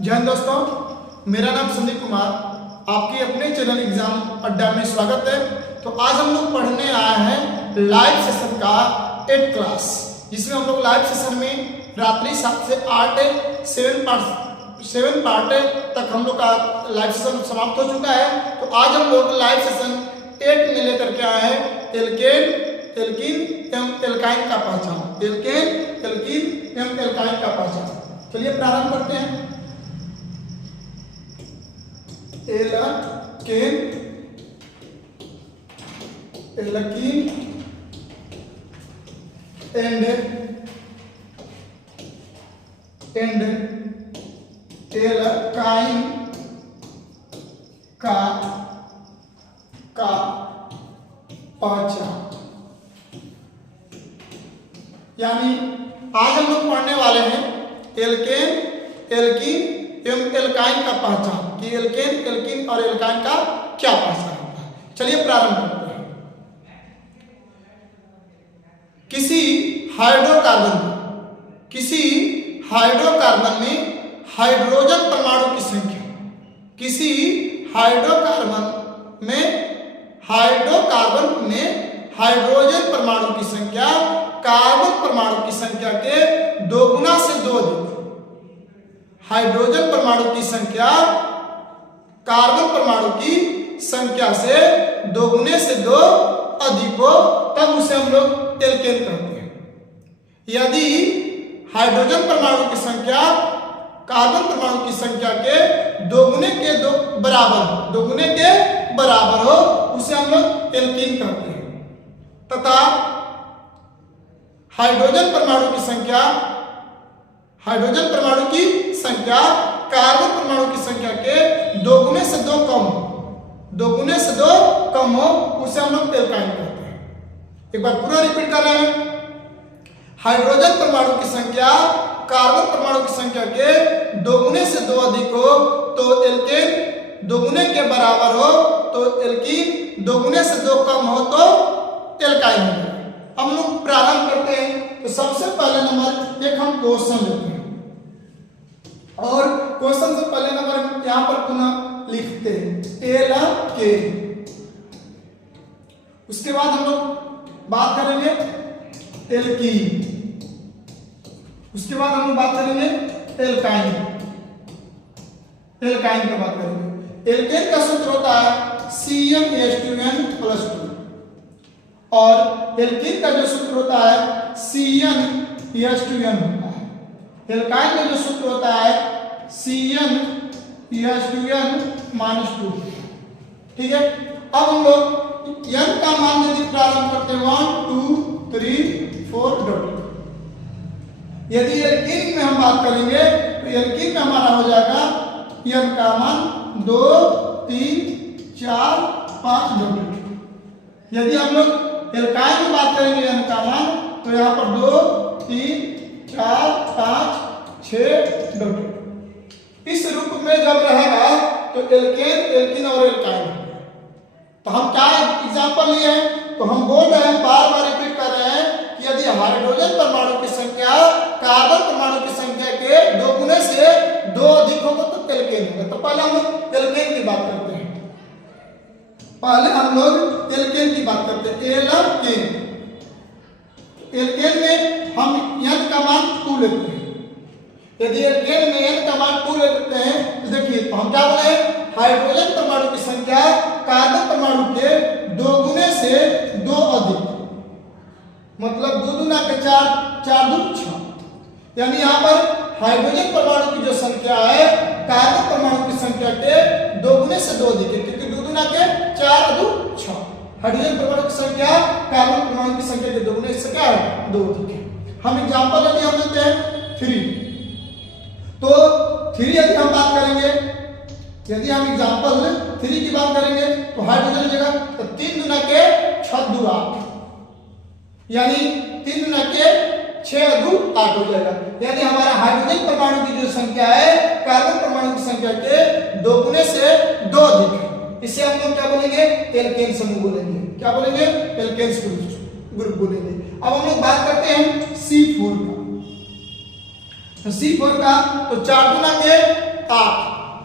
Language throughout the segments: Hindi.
जय हिंद दोस्तों, मेरा नाम संदीप कुमार, आपके अपने चैनल एग्जाम अड्डा में स्वागत है। तो आज हम लोग पढ़ने आए हैं लाइव सेशन का 8th क्लास, जिसमें हम लोग लाइव सेशन में रात्रि 7 से 8 7 पार्ट तक हम लोग का लाइव सेशन समाप्त हो चुका है। तो आज हम लोग लाइव सेशन 8 में लेकर के आए हैं एल्केन, एल्कीन एवं एल्काइन का पहचान। एल्केन, एल्कीन एवं एल्काइन का पहचान। चलिए प्रारंभ करते हैं। एल्केन, एल्कीन एंड एल्काइन का पहचान। यानी आज हम लोग पढ़ने वाले हैं एल्केन, एल्कीन एवं एल्काइन का पहचान कि एल्केन, एल्कीन और एल्काइन का क्या पहचान होता है। चलिए प्रारंभ करते हैं। किसी हाइड्रोकार्बन में हाइड्रोजन परमाणु की संख्या, किसी हाइड्रोकार्बन में हाइड्रोजन परमाणु की संख्या कार्बन परमाणु की संख्या के दोगुना से दो अधिक। हाइड्रोजन परमाणु की संख्या कार्बन परमाणु की संख्या से दोगुने से दो अधिक हो, तब उसे हम लोग एल्केन कहते हैं। यदि हाइड्रोजन परमाणु की संख्या कार्बन परमाणु की संख्या के दोगुने के बराबर हो, उसे हम लोग एल्कीन कहते हैं। तथा हाइड्रोजन परमाणु की संख्या कार्बन परमाणु की संख्या के दोगुने से दो कम हो, उसे हम लोग एल्काइन कहते हैं। एक बार पूरा रिपीट कर रहे हैं। हाइड्रोजन परमाणु की संख्या कार्बन परमाणु की संख्या के दोगुने से दो अधिक हो तो एल्केन, दोगुने के बराबर हो तो एल्कीन, दोगुने से दो कम हो तो एल्काइन हो। हम लोग प्रारंभ करते हैं। तो सबसे पहले नंबर एक हम क्वेश्चन लेते हैं और क्वेश्चन से पहले नंबर यहां पर पुनः लिखते हैं एल्केन। उसके बाद हम लोग बात करेंगे एल्कीन, उसके बाद हम लोग बात करेंगे एल्काइन की बात करेंगे। एल्केन का सूत्र होता है CnH2n+2 और एल्कीन का जो सूत्र होता है CnH2n होता है। एल्काइन का जो सूत्र होता है CnH2n-2। ठीक है। अब हम लोग n का मान यदि प्रारंभ करते हैं 1 2 3 4 डॉट। यदि एल्कीन में हम बात करेंगे तो एल्कीन में हमारा हो जाएगा n का मान 2 3 4 5 डॉट। यदि हम लोग एल्काइन में बात करेंगे n का मान, तो यहाँ पर 2 3 4 5 6 डॉट। इस रूप में जब रहेगा तो एल्केन, एल्कीन और एल्काइन। तो हम क्या एग्जांपल लिए हैं, तो हम बोल रहे हैं, बार बार रिपीट कर रहे हैं कि यदि हाइड्रोजन परमाणु की संख्या कार्बन परमाणु की संख्या के दोगुने से दो अधिक होगा तो एल्केन होगा। तो पहले हम लोग एल्केन की बात करते हैं। एल्केन में हम n का मान 2 लेते हैं। यदि एल्केन में n का मान 2 लेते हैं तो देखिए, तो हम क्या बोले हैं, हाइड्रोजन परमाणु की संख्या कार्बन परमाणु के दोगुने से दो अधिक, मतलब 2 दूना के 4 4 दूनी 6। यानी यहाँ पर हाइड्रोजन परमाणु की जो संख्या है कार्बन परमाणु की संख्या के दोगुने से दो अधिक है, क्योंकि 2 दूना के 4 दू 6। हाइड्रोजन परमाणु की संख्या कार्बन परमाणु की संख्या के दोगुने से क्या है, 2 अधिक है। हम एग्जांपल यदि हम लेते हैं 3, तो 3 यदि हम बात करेंगे, यदि हम एग्जांपल 3 की बात करेंगे तो हाइड्रोजन की जगह तो 3 दूना के 6 दू 8, यानी 3 दूना के 6 दू 8 हो जाएगा। यानी हमारा हाइड्रोजन परमाणु की जो संख्या है कार्बन परमाणु की संख्या के दोगुने से 2 अधिक है। इसे हम लोग क्या बोलेंगे, एल्केन समूह बोलेंगे। क्या बोलेंगे, एल्केन ग्रुप बोलेंगे। अब हम लोग बात करते हैं C4 का। तो C4 का तो 4 दूना के 8,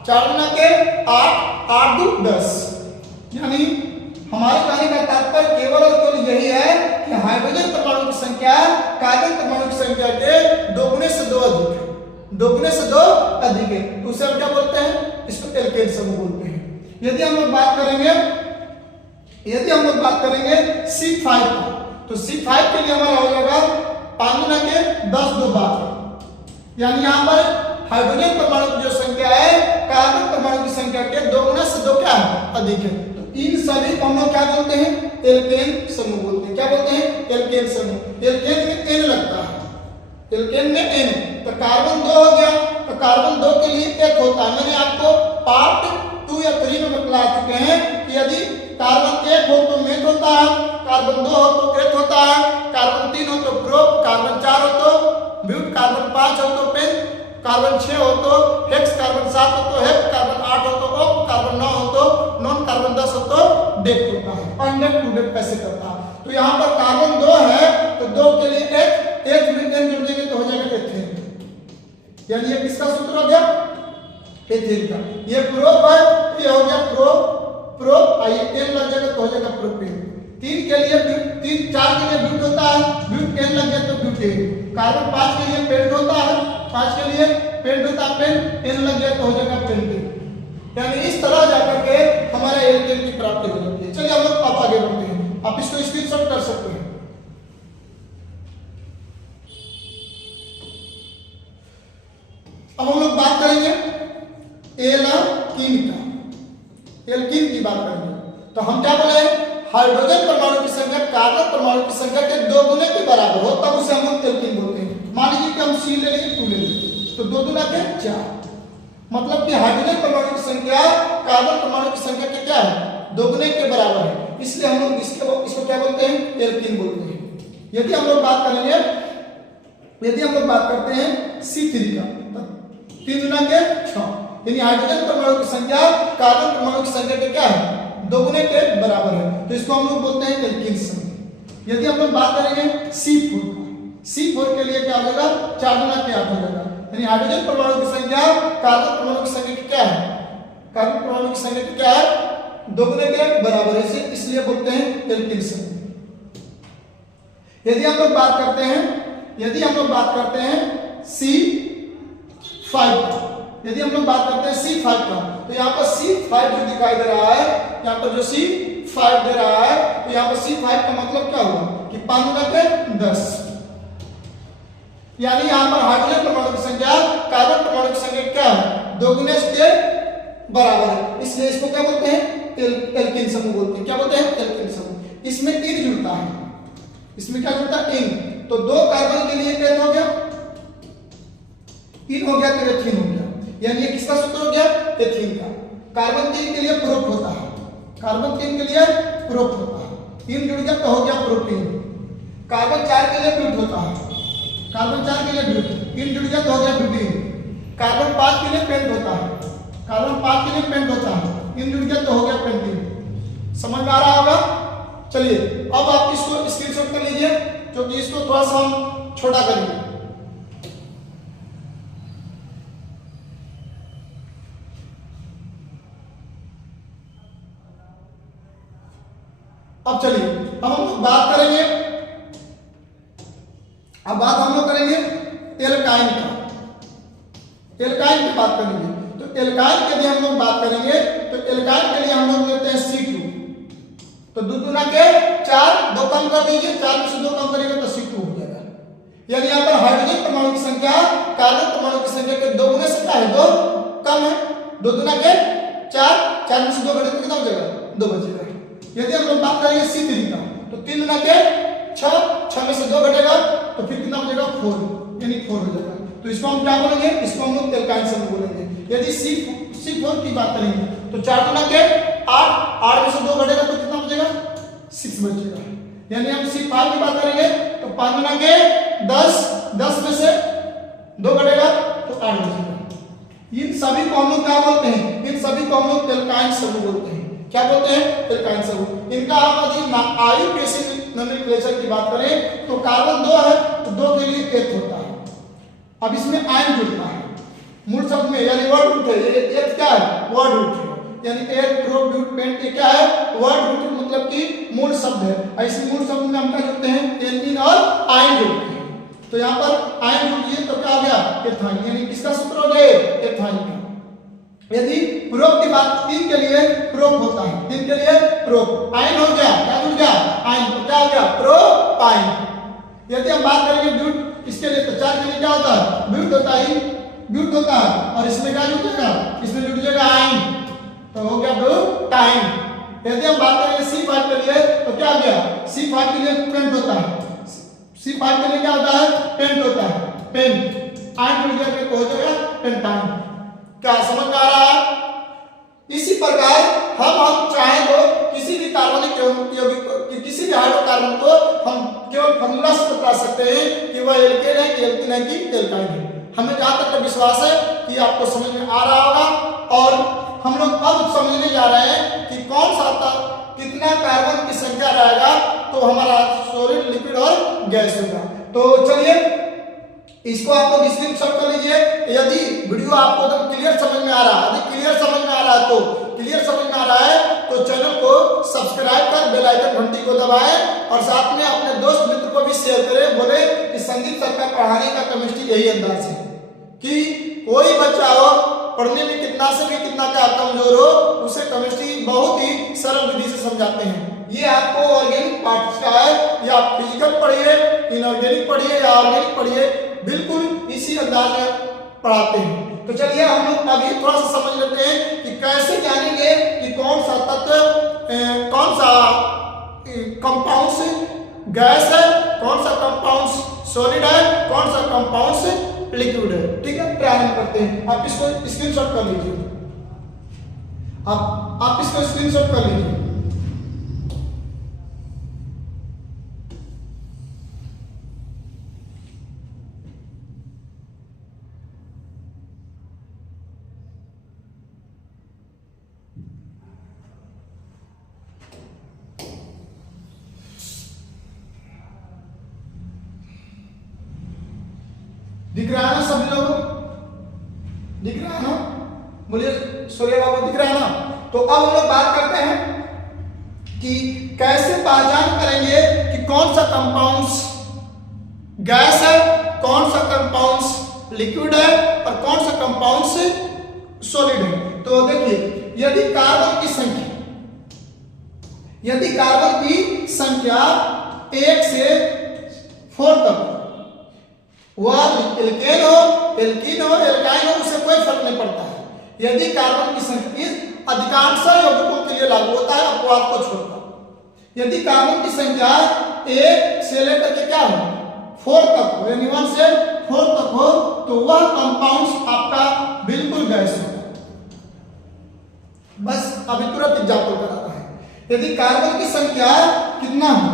4 गुना के 8, 8 दू 10। यानी हमारे कहने का तात्पर्य केवल और केवल यही है कि हाइड्रोजन परमाणु की संख्या कार्बन परमाणु की संख्या के दोगुने से 2 अधिक है, दोगुने से 2 अधिक है, तो उसे हम क्या बोलते हैं? इसको एल्केन समूह बोलते हैं। यदि हम लोग बात करेंगे C5 का, तो C5 के लिए हमारा हो जाएगा 5 गुना के 10 दो 12। यानी यहाँ पर हाइड्रोजन परमाणु की जो संख्या है कार्बन परमाणु की संख्या के दोगुना से 2 क्या है? अधिक है। तो इन सभी को हम लोग क्या बोलते हैं? एल्केन समूह बोलते हैं। क्या बोलते हैं? एल्केन समूह। एल्केन में N लगता है, एल्केन में N, तो कार्बन 2 हो गया, तो कार्बन 2 के लिए एक होता है। मैंने आपको पार्ट 2 या 3 में बतला चुके हैं कि यदि कार्बन 1 हो तो मेथ होता है, कार्बन 2 हो तो एथ होता है, कार्बन 3 हो तो प्रोप, कार्बन 4 हो तो ब्यूट, कार्बन 5 हो तो पेन, कार्बन 6 हो तो हेक्स, कार्बन 7 हो तो हेप, कार्बन 8 हो तो ओक, कार्बन 9 हो तो नॉन, कार्बन 10 हो तो डेक होता है। अनडेक टू डेक ऐसे करता है। तो यहाँ पर कार्बन 2 है तो 2 के लिए एथ में N जुड़ देंगे तो हो जाएगा एथेन। यानी ये किसका सूत्र हो गया? एथेन का। ये प्रोप है, ये हो गया प्रोप, आइए N लग जाएगा तो हो जाएगा प्रोपेन। 3 के लिए ब्यूट, 4 के लिए ब्यूट होता है, ब्यूट N लग गया तो ब्यूटेन। कार्बन 5 के लिए पेंट होता है, 5 के लिए पेंट होता है पेंट, N लग गया तो हो जाएगा पेंटेन। यानी इस तरह जाकर के हमारे एल्केन की प्राप्ति हो जाती है। चलिए हम लोग अब आगे बढ़ते हैं, आप इसको स्क्रीनशॉट कर सकते हैं। अब हम लोग बात करेंगे एल्कीन का, एल्कीन की बात करेंगे। तो हम क्या बोले? हाइड्रोजन परमाणु की संख्या कार्बन परमाणु की संख्या के 2 गुने के बराबर हो तब उसे हम लोग एल्कीन बोलते हैं। मान लीजिए कि हम C ले लेंगे, 2 ले लेंगे, तो 2 गुना के 4, मतलब कि हाइड्रोजन परमाणु की संख्या कार्बन परमाणु की संख्या के क्या है? 2 गुने के बराबर है, इसलिए हम लोग इसको क्या बोलते हैं? एल्कीन बोलते हैं। यदि हम लोग बात करते हैं C3 का, 3 गुना के 6, यानी हाइड्रोजन परमाणु की संख्या कार्बन परमाणु की संख्या के क्या है? 2 गुने के बराबर है, तो इसको हम लोग बोलते हैं एल्कीन समूह। यदि हम लोग बात करेंगे C4 का, C4 के लिए क्या हो जाएगा? 4 गुना के 8 हो जाएगा, यानी हाइड्रोजन परमाणु की संख्या कार्बन परमाणु की संख्या की क्या है? कार्बन परमाणु की संख्या की क्या है? 2 गुने के बराबर है, इसलिए बोलते हैं एल्कीन समूह। यदि हम लोग बात करते हैं C5 का, यदि हम लोग बात करते हैं C5 का, तो यहाँ पर C5 जो दिखाई दे रहा है, यहाँ पर जो C5 दे रहा है, तो यहाँ पर C5 का मतलब क्या हुआ कि 5 गुना के 10, यानी यहाँ पर हाइड्रोजन परमाणु की संख्या कार्बन परमाणु की संख्या क्या है? 2 गुने के बराबर है, इसलिए इसको क्या बोलते हैं? एल्कीन समूह बोलते हैं। क्या बोलते हैं? एल्कीन समूह। इसमें N जुड़ता है, इसमें क्या जुड़ता है? N, तो 2 कार्बन के लिए क्या हो गया? N हो गया तो एथीन हो गया, यानी ये किसका सूत्र हो गया? एथीन का। कार्बन 3 के लिए प्रोप होता है, कार्बन 3 के लिए प्रोप होता है, 3 जुड़ गया तो हो गया प्रोपीन। कार्बन 4 के लिए ब्यूट होता है, कार्बन 4 के लिए ब्यूट, 3 जुड़ गया तो हो गया ब्यूटीन। कार्बन 5 के लिए पेंट होता है, कार्बन 5 के लिए पेंट होता है, 3 जुड़ गया तो हो गया पेंटीन। समझ में आ रहा होगा? चलिए अब आप इसको स्क्रीनशॉट कर लीजिए, क्योंकि इसको थोड़ा सा हम छोटा करेंगे। अब चलिए अब हम लोग बात करेंगे, अब बात हम लोग करेंगे एल्काइन का, एल्काइन की बात करेंगे। तो एल्काइन के लिए हम लोग बात करेंगे, तो एल्काइन के लिए हम लोग लेते हैं C2, तो 2 गुना के 4, 2 कम कर दीजिए, 4 में से 2 कम करेंगे तो C2 हो जाएगा। यानी यहाँ पर हाइड्रोजन परमाणु की संख्या कार्बन परमाणु की संख्या के 2 गुने से क्या है? 2 कम है, 2 गुना के 4, 4 में से 2 घटे तो कितना हो जाएगा? 2 बचेगा। यदि हम लोग बात करेंगे C3 का, तो 3 गुना के 6, 6 में से 2 घटेगा तो फिर कितना हो जाएगा? 4, यानी 4 हो जाएगा। तो इसको हम क्या बोलेंगे? इसको हम लोग एल्काइन समूह बोलेंगे। यदि C4 की बात करेंगे तो 4 गुना के 8, 8 में से 2 घटेगा तो कितना बचेगा? 6 बचेगा। यानी हम C5 की बात करेंगे तो 5 गुना के 10, 10 में से 2 घटेगा तो 8 बचेगा। इन सभी को हम लोग क्या बोलते हैं? इन सभी को हम लोग एल्काइन समूह बोलते हैं। क्या बोलते हैं? एल्काइन समूह। इनका हम यदि आयुर्वेदिक नोमेनक्लेचर की बात करें तो कार्बन 2 है तो 2 के लिए एथ होता है। अब इसमें आयन जुड़ता है, मूल शब्द में यानी वर्ड रूट है, ये एक क्या है वर्ड रूट है, यानी एथ प्रो ब्यूट पेंट ये क्या है वर्ड रूट मतलब कि मूल शब्द है। ऐसे मूल शब्द में हम क्या जोड़ते हैं एल्कीन और आयन जोड़ते हैं। तो यहाँ पर आयन जोड़ दिए तो क्या हो गया एथाइन, यानी किसका सूत्र हो गया एथाइन का। यदि प्रोप की बात तीन के लिए प्रोप होता है, तीन के लिए प्रोप, आयन हो गया क्या जुड़ गया आयन, तो क्या हो गया प्रोपाइन। यदि हम बात करेंगे ब्यूट इसके लिए तो चार के लिए क्या होता है ब्यूट होता है, ब्यूट होता है, और इसमें क्या जुड़ जाएगा इसमें जुड़ जाएगा आयन, तो हो गया ब्यूटाइन। यदि हम बात करेंगे C5 के लिए तो क्या हो गया C5 के लिए पेंट होता है, C5 के लिए क्या होता है पेंट होता है, पेंट आयन जुड़ गया तो हो जाएगा पेंटाइन। क्या समझ में आ रहा है? इसी प्रकार हम चाहे तो किसी भी कार्बनिक यौगिक किसी भी हाइड्रोकार्बन को हम केवल फॉर्मूला से बता सकते हैं कि वह एल्केन है कि एल्कीन है कि एल्काइन है। हमें जहां तक विश्वास है कि आपको समझ में आ रहा होगा, और हम लोग अब समझने जा रहे हैं कि कौन सा कितना कार्बन की संख्या रहेगा तो हमारा सॉलिड लिक्विड और गैस होगा। तो चलिए इसको आप लोग स्क्रीनशॉट कर लीजिए। यदि वीडियो आपको एकदम क्लियर समझ में आ रहा है, यदि क्लियर समझ में आ रहा है तो क्लियर समझ में आ रहा है तो चैनल को सब्सक्राइब कर बेल आइकन घंटी को दबाएं और साथ में अपने दोस्त मित्र को भी शेयर करें। बोले कि संदीप सर का पढ़ाने का केमिस्ट्री यही अंदाज है कि कोई बच्चा हो पढ़ने में कितना से भी कितना का कमजोर हो उसे केमिस्ट्री बहुत ही सरल विधि से समझाते हैं। ये आपको ऑर्गेनिक पार्ट का है, या आप फिजिकल पढ़िए, इनऑर्गेनिक पढ़िए या ऑर्गेनिक पढ़िए, बिल्कुल इसी अंदाज में पढ़ाते हैं। तो चलिए हम लोग अभी थोड़ा सा समझ लेते हैं कि कैसे जानेंगे कि कौन सा तत्व कौन सा कंपाउंड गैस है, कौन सा कंपाउंड सॉलिड है, कौन सा कंपाउंड लिक्विड है। ठीक है, प्रारंभ करते हैं। आप इसको स्क्रीनशॉट कर लीजिए, आप इसको स्क्रीनशॉट कर लीजिए। दिख रहा है ना सभी लोगों, दिख रहा है ना, बोलिए सूर्य बाबू दिख रहा है ना। तो अब हम लोग बात करते हैं कि कैसे पहचान करेंगे कि कौन सा कंपाउंड्स गैस है, कौन सा कंपाउंड्स लिक्विड है और कौन सा कंपाउंड्स सॉलिड है। तो देखिए यदि कार्बन की संख्या 1 से 4 तक, वह एल्केन हो, एल्कीन हो, एल्काइन हो, उससे कोई फर्क नहीं पड़ता है। यदि कार्बन की संख्या अधिकांश यौगिकों के लिए लागू होता है, अपवाद को छोड़कर। यदि कार्बन की संख्या 1 से लेकर के क्या हो 4 तक हो, यानी 1 से 4 तक हो, तो वह कंपाउंड आपका बिल्कुल गैस होगा। बस अभी तुरंत एग्जाम्पल कराता है। यदि कार्बन की संख्या कितना हो,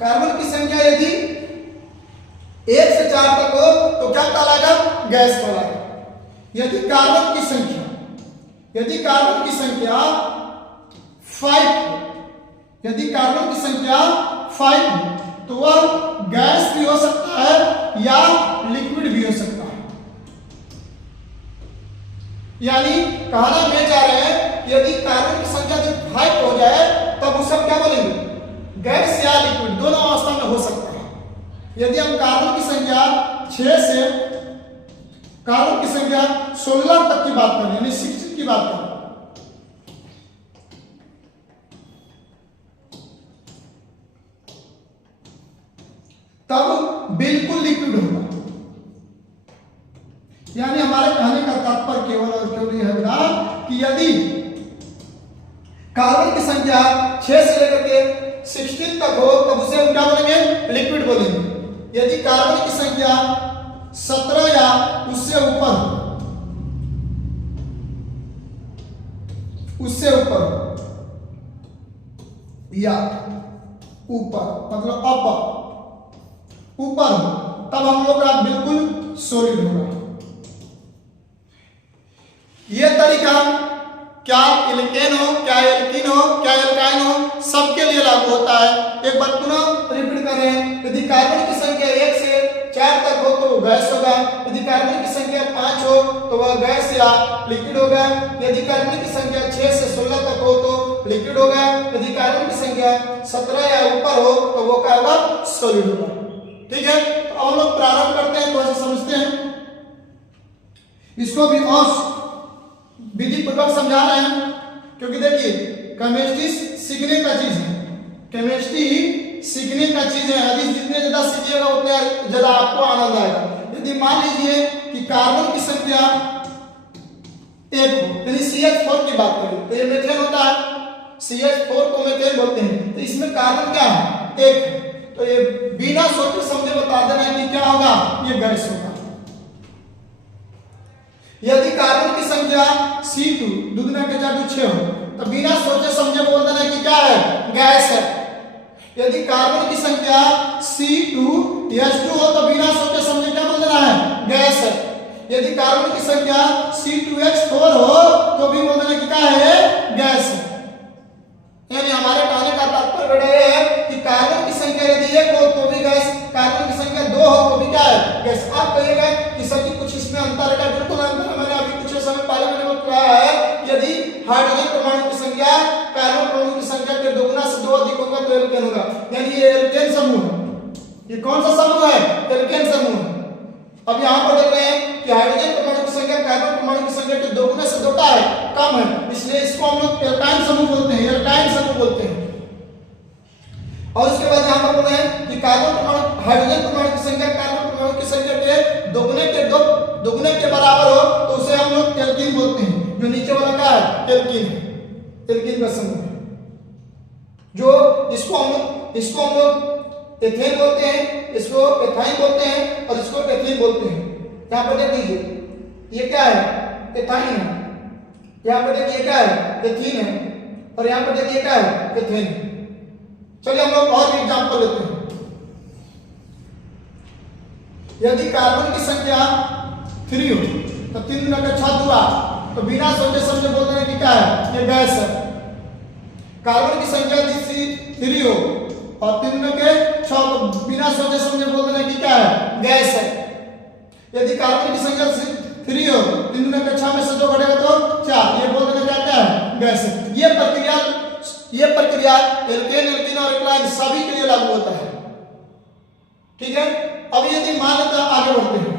कार्बन की संख्या यदि 1 से 4 तक हो तो क्या कहलाएगा गैस कहलाएगा। यदि कार्बन की संख्या 5 हो, यदि कार्बन की संख्या 5 हो तो वह गैस भी हो सकता है या लिक्विड भी हो सकता है। यानी कहना में जा रहे हैं कि यदि कार्बन की संख्या जब 5 हो जाए तब उसे हम क्या बोलेंगे गैस या लिक्विड, दोनों अवस्था में हो सकता है। यदि हम कार्बन की संख्या 6 से कार्बन की संख्या 16 तक की बात करें, यानी 16 की बात करें, तब बिल्कुल लिक्विड होगा। यानी हमारे कहने का तात्पर्य केवल और केवल यह है कि यदि कार्बन की संख्या 6 से लेकर के 16 तक हो तब उसे हम क्या बोलेंगे लिक्विड बोलेंगे। यदि कार्बन की संख्या 17 या उससे ऊपर या ऊपर मतलब ऊपर हो तब हम लोग का बिल्कुल सॉलिड होगा। यह तरीका क्या एल्केन हो, क्या एल्कीन हो, क्या एल्काइन हो, सबके लिए लागू होता है। एक बार पुनः रिपीट कर रहे हैं। यदि कार्बन की संख्या 1 से 4 तक हो तो वो गैस होगा, यदि कार्बन की संख्या 5 हो तो वह गैस या लिक्विड होगा, यदि कार्बन की संख्या 6 से 16 तक हो तो लिक्विड होगा, यदि कार्बन की संख्या 17 या ऊपर हो तो वो क्या होगा, सॉलिड होगा। ठीक है, तो हम लोग प्रारंभ करते हैं, तो ऐसे समझते हैं, इसको भी और विधि पूर्वक समझा रहे हैं, क्योंकि देखिए केमिस्ट्री सीखने का चीज है, केमिस्ट्री सीखने का चीज है, यदि जितने ज्यादा सीखिएगा उतने ज्यादा आपको आनंद आएगा। यदि मान लीजिए कि कार्बन की संख्या 1 हो, यानी CH4 की बात करें तो ये मीथेन होता है, CH4 को मीथेन बोलते हैं, तो इसमें कार्बन क्या है, 1 है, तो ये बिना सोचे समझे बता देना है कि क्या होगा, ये गैस होगा। यदि कार्बन की संख्या C2 दुगना के जादू 6 हो तो बिना सोचे समझे बोल देना कि क्या है, गैस है। यदि कार्बन की संख्या C2H2 हो तो बिना सोचे समझे क्या बोल देना है, गैस है। यदि कार्बन की संख्या C2H4 हो तो भी बोल देना कि क्या है, गैस है। यानी हमारे कहने का तात्पर्य यह है कि कार्बन की संख्या यदि 1 हो तो भी गैस, कार्बन की संख्या 2 हो तो भी क्या है, गैस। आप कहिएगा कि सर जी कुछ इसमें अंतर है, बिल्कुल अंतर है। मैंने अभी कुछ समय पहले मैंने बताया है, यदि हाइड्रोजन परमाणु की संख्या कार्बन परमाणु की संख्या के दोगुना से 2 अधिक होगा तो एल्केन होगा, यानी ये एल्केन समूह है। ये कौन सा समूह है, एल्केन समूह है। अब यहाँ पर देख रहे हैं कि हाइड्रोजन परमाणु की संख्या कार्बन परमाणु की संख्या के दोगुने से 2 का है, कम है, इसलिए इसको हम लोग एल्काइन समूह बोलते हैं, एल्काइन समूह बोलते हैं। और उसके बाद यहाँ पर बोल रहे हैं कि कार्बन परमाणु हाइड्रोजन परमाणु की संख्या कार्बन परमाणु की संख्या के दोगुने के बराबर हो तो उसे हम लोग एल्कीन बोलते हैं। जो नीचे वाला क्या है, एल्कीन है, एल्कीन का समूह है। जो इसको हम लोग एथेन बोलते हैं, इसको एथाइन बोलते हैं और इसको एथीन बोलते हैं। यहाँ पर देख लीजिए ये क्या है, एथाइन है, यहाँ पर देखिए क्या है, एथीन है, और यहाँ पर देखिए क्या है, एथेन है। चलिए हम लोग और भी एग्जांपल लेते हैं। यदि कार्बन की संख्या 3 हो तो 3 गुना का 6 दुआ, तो बिना सोचे समझे बोल देना कि क्या है, ये गैस है। कार्बन की संख्या यदि 3 हो और 3 गुना के 6, तो बिना सोचे समझे बोल देना कि क्या है, गैस है। यदि कार्बन की संख्या 3 हो, 3 गुना के 6 में से 2 घटेगा तो 4, ये बोल देना क्या है, गैस है। ये प्रक्रिया एल्केन, एल्कीन और एल्काइन सभी के लिए लागू होता है। ठीक है, अब यदि मान लेते हैं, आगे बढ़ते हैं।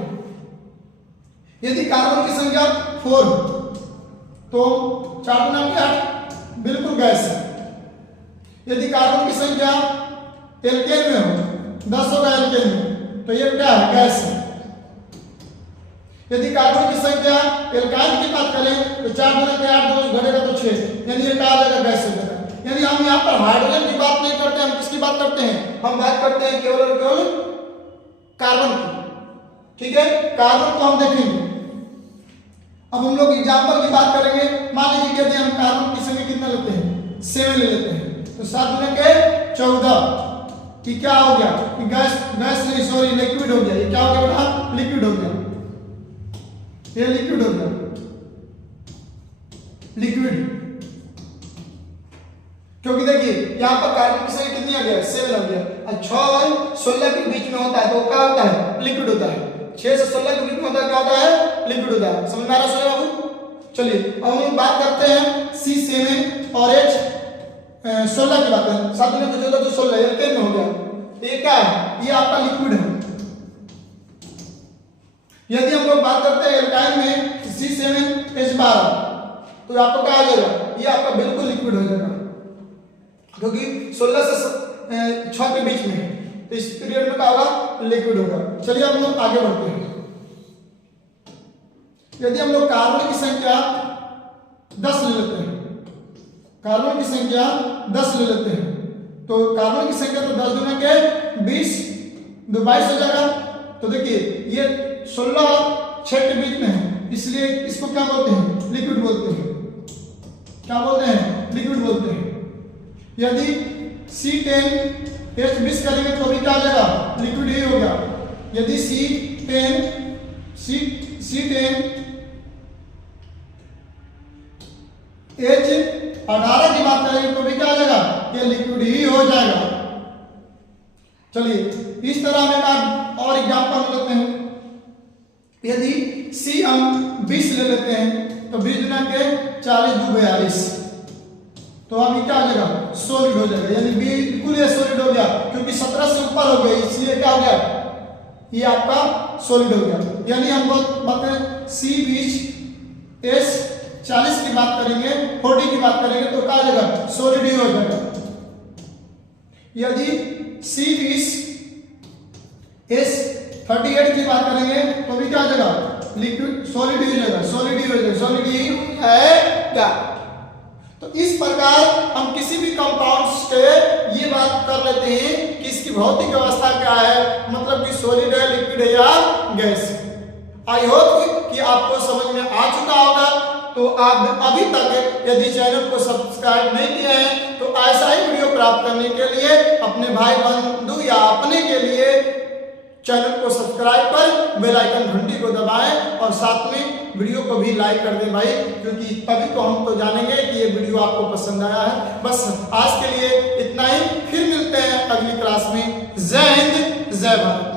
यदि कार्बन की संख्या 4 हो तो 4 गुना के 8 बिल्कुल गैस है। यदि कार्बन की संख्या एल्केन में हो, 10 होगा एल्केन में, तो ये क्या है, गैस है। यदि कार्बन की संख्या एल्काइन की बात करें तो 4 गुना के 8 2 घटेगा तो 6, यानी ये क्या आ जाएगा, गैस हो जाएगा। यानी हम यहाँ पर हाइड्रोजन की बात नहीं करते, हम किसकी बात करते हैं, हम बात करते हैं केवल और केवल कार्बन की। ठीक है, कार्बन को हम देखेंगे। अब हम लोग एग्जांपल की बात करेंगे। मान लीजिए कि यदि हम कार्बन की संख्या कितना लेते हैं, 7 ले लेते हैं, तो 7 गुना के 14 कि क्या हो गया, कि गैस नहीं, सॉरी, लिक्विड हो गया। ये क्या हो गया बेटा, लिक्विड हो गया, ये लिक्विड हो गया, लिक्विड। क्योंकि देखिए यहाँ पर कार्बन की संख्या कितनी आ गया, 7 आ गया, और 6 और 16 के बीच में होता है तो क्या होता है, लिक्विड होता है। 6 से 16 के बीच में होता है, क्या होता है, लिक्विड होता है। समझ में आ रहा है बाबू? चलिए अब हम बात करते हैं C7 और H16 की बात करें। 7 गुना के 14 तो 16 एल्केन में हो गया, तो ये क्या है, ये आपका लिक्विड है। यदि हम लोग बात करते हैं एल्काइन में C7H12, तो आपको क्या आ जाएगा, ये आपका बिल्कुल लिक्विड हो जाएगा, क्योंकि 16 से 6 के बीच में है, तो इस पीरियड में क्या होगा, लिक्विड होगा। चलिए हम लोग आगे बढ़ते हैं। यदि हम लोग कार्बन की संख्या 10 ले लेते हैं, कार्बन की संख्या 10 ले लेते हैं, तो कार्बन की संख्या तो 10 गुना के 20 22 हो जाएगा। तो देखिए ये 16 और 6 के बीच में है, इसलिए इसको क्या बोलते हैं, लिक्विड बोलते हैं। क्या बोलते हैं, लिक्विड बोलते हैं। यदि C10H20 करेंगे तो भी क्या आ जाएगा, लिक्विड ही हो गया। यदि C10 H18 की बात करेंगे तो भी क्या आ जाएगा, ये लिक्विड ही हो जाएगा। चलिए इस तरह में मैं और एग्जाम्पल लेते हैं। यदि C हम 20 ले लेते हैं तो 20 गुना के 40 2 42, तो अभी क्या हो जाएगा, सॉलिड हो जाएगा, यानी बिल्कुल ये सॉलिड हो गया, क्योंकि 17 से ऊपर हो गया, इसलिए क्या हो गया, ये आपका सॉलिड हो गया। यानी हम बात C 20 S 40 की बात करेंगे, 40 की बात करेंगे तो क्या हो जाएगा, सॉलिड ही हो जाएगा। यदि C 20 S 38 की बात करेंगे तो भी क्या हो जाएगा, लिक्विड सॉलिड ही हो जाएगा, सॉलिड ही हो जाएगा, सॉलिड ही है क्या। तो इस प्रकार हम किसी भी कंपाउंड्स के ये बात कर लेते हैं कि इसकी भौतिक अवस्था क्या है, मतलब कि सॉलिड है, लिक्विड है या गैस। आई होप कि आपको समझ में आ चुका होगा। तो आप अभी तक यदि चैनल को सब्सक्राइब नहीं किए हैं तो ऐसा ही वीडियो प्राप्त करने के लिए अपने भाई बंधु या अपने के लिए चैनल को सब्सक्राइब कर बेल आइकन घंटी को दबाएं और साथ में वीडियो को भी लाइक कर दें भाई, क्योंकि तभी तो हम तो जानेंगे कि ये वीडियो आपको पसंद आया है। बस आज के लिए इतना ही, फिर मिलते हैं अगली क्लास में। जय हिंद, जय भारत।